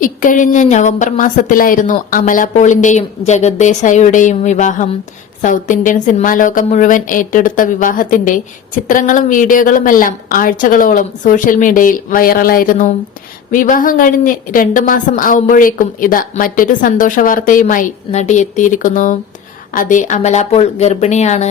ഇക്കഴിഞ്ഞ നവംബർ മാസത്തിലായിരുന്നു അമല പോളിന്റെയും ജഗത് ദേശായിയുടെയും വിവാഹം. South Indian cinema ലോകം മുഴുവൻ ഏറ്റെടുത്ത വിവാഹത്തിന്റെ ചിത്രങ്ങളും വീഡിയോകളുമെല്ലാം ആഴ്ചകളോളം സോഷ്യൽ മീഡിയയിൽ വൈറലായിരുന്നു. വിവാഹം കഴിഞ്ഞ് രണ്ടു മാസം ആവുമ്പോഴേക്കും ഇതാ മറ്റൊരു സന്തോഷ വാർത്തയുമായി നടി എത്തിയിരിക്കുന്നു അതെ അമല പോൾ ഗർഭിണിയാണ്.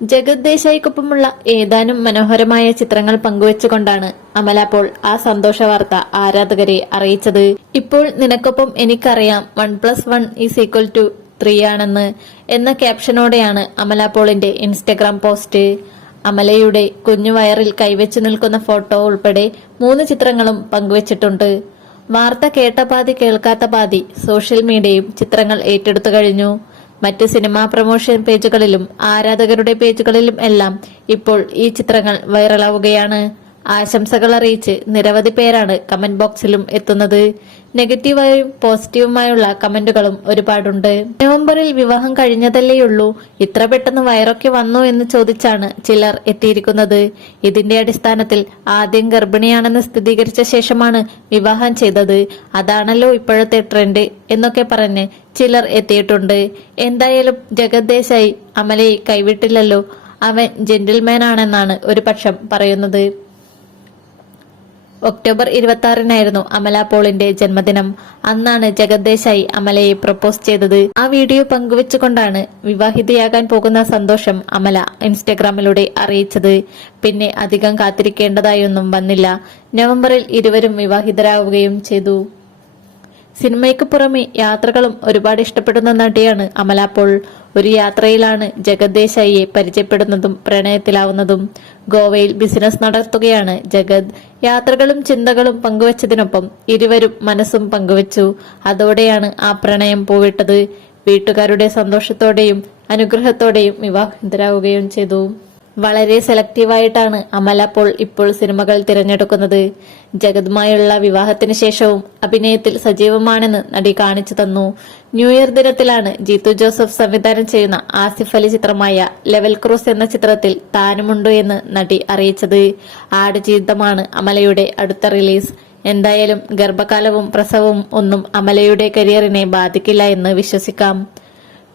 ജഗത് ദേശായിക്കൊപ്പമുള്ള ഏതാനും മനോഹരമായ ചിത്രങ്ങൾ പങ്കുവച്ചുകൊണ്ടാണ് അമല പോൾ ആ സന്തോഷ വാർത്ത ആരാധകരെ അറിയിച്ചത്. ഇപ്പോൾ നിനക്കൊപ്പം എനിക്കറിയാം one plus one is equal to three ആണെന്ന് എന്ന ക്യാപ്ഷനോടെയാണ് അമല പോളിന്റെ ഇൻസ്റ്റഗ്രാം പോസ്റ്റ്. അമലയുടെ കുഞ്ഞു വയറിൽ കൈവച്ചു നിൽക്കുന്ന ഫോട്ടോ ഉൾപ്പെടെ മൂന്ന് ചിത്രങ്ങളും പങ്കുവച്ചിട്ടുണ്ട്. വാർത്ത കേട്ട പാതി കേൾക്കാത്ത പാതി സോഷ്യൽ മീഡിയയും ചിത്രങ്ങൾ ഏറ്റെടുത്തു കഴിഞ്ഞു. മറ്റ് സിനിമാ പ്രൊമോഷൻ പേജുകളിലും ആരാധകരുടെ പേജുകളിലും എല്ലാം ഇപ്പോൾ ഈ ചിത്രങ്ങൾ വൈറലാവുകയാണ്. ആശംസകൾ അറിയിച്ച് നിരവധി പേരാണ് കമന്റ് ബോക്സിലും എത്തുന്നത്. നെഗറ്റീവായും പോസിറ്റീവുമായുള്ള കമന്റുകളും ഒരുപാടുണ്ട്. നവംബറിൽ വിവാഹം കഴിഞ്ഞതല്ലേയുള്ളൂ. ഇത്ര പെട്ടെന്ന് വയറൊക്കെ വന്നു എന്ന് ചോദിച്ചാണ് ചിലർ എത്തിയിരിക്കുന്നത്. ഇതിന്റെ അടിസ്ഥാനത്തിൽ ആദ്യം ഗർഭിണിയാണെന്ന് സ്ഥിരീകരിച്ച ശേഷമാണ് വിവാഹം ചെയ്തത്. അതാണല്ലോ ഇപ്പോഴത്തെ ട്രെൻഡ് എന്നൊക്കെ പറഞ്ഞ് ചിലർ എത്തിയിട്ടുണ്ട്. എന്തായാലും ജഗദ്ദേശായി അമലയെ കൈവിട്ടില്ലല്ലോ. അവൻ ജെന്റിൽമാനാണെന്നാണ് ഒരു പക്ഷം പറയുന്നത്. ഒക്ടോബർ ഇരുപത്തി ആറിനായിരുന്നു അമല പോളിന്റെ ജന്മദിനം. അന്നാണ് ജഗദ്ദേശായി അമലയെ പ്രപ്പോസ് ചെയ്തത്. ആ വീഡിയോ പങ്കുവെച്ചുകൊണ്ടാണ് വിവാഹിതയാകാൻ പോകുന്ന സന്തോഷം അമല ഇൻസ്റ്റഗ്രാമിലൂടെ അറിയിച്ചത്. പിന്നെ അധികം കാത്തിരിക്കേണ്ടതായൊന്നും വന്നില്ല. നവംബറിൽ ഇരുവരും വിവാഹിതരാവുകയും ചെയ്തു. സിനിമയ്ക്ക് പുറമെ യാത്രകളും ഒരുപാട് ഇഷ്ടപ്പെടുന്ന നടിയാണ് അമല. പോൾ ഒരു യാത്രയിലാണ് ജഗത് ദേശായിയെ പരിചയപ്പെടുന്നതും പ്രണയത്തിലാവുന്നതും. ഗോവയിൽ ബിസിനസ് നടത്തുകയാണ് ജഗത്. യാത്രകളും ചിന്തകളും പങ്കുവച്ചതിനൊപ്പം ഇരുവരും മനസ്സും പങ്കുവച്ചു. അതോടെയാണ് ആ പ്രണയം പൂവിട്ടത്. വീട്ടുകാരുടെ സന്തോഷത്തോടെയും അനുഗ്രഹത്തോടെയും വിവാഹിതരാകുകയും ചെയ്തു. വളരെ സെലക്റ്റീവായിട്ടാണ് അമല പോൾ ഇപ്പോൾ സിനിമകൾ തിരഞ്ഞെടുക്കുന്നത്. ജഗതുമായുള്ള വിവാഹത്തിന് ശേഷവും അഭിനയത്തിൽ സജീവമാണെന്ന് നടി കാണിച്ചു തന്നു. ന്യൂ ഇയർ ദിനത്തിലാണ് ജീത്തു ജോസഫ് സംവിധാനം ചെയ്യുന്ന ആസിഫ് അലി ചിത്രമായ ലെവൽ ക്രോസ് എന്ന ചിത്രത്തിൽ താനുമുണ്ടു എന്ന് നടി അറിയിച്ചത്. ആടുജീവിതമാണ് അമലയുടെ അടുത്ത റിലീസ്. എന്തായാലും ഗർഭകാലവും പ്രസവവും ഒന്നും അമലയുടെ കരിയറിനെ ബാധിക്കില്ല എന്ന് വിശ്വസിക്കാം.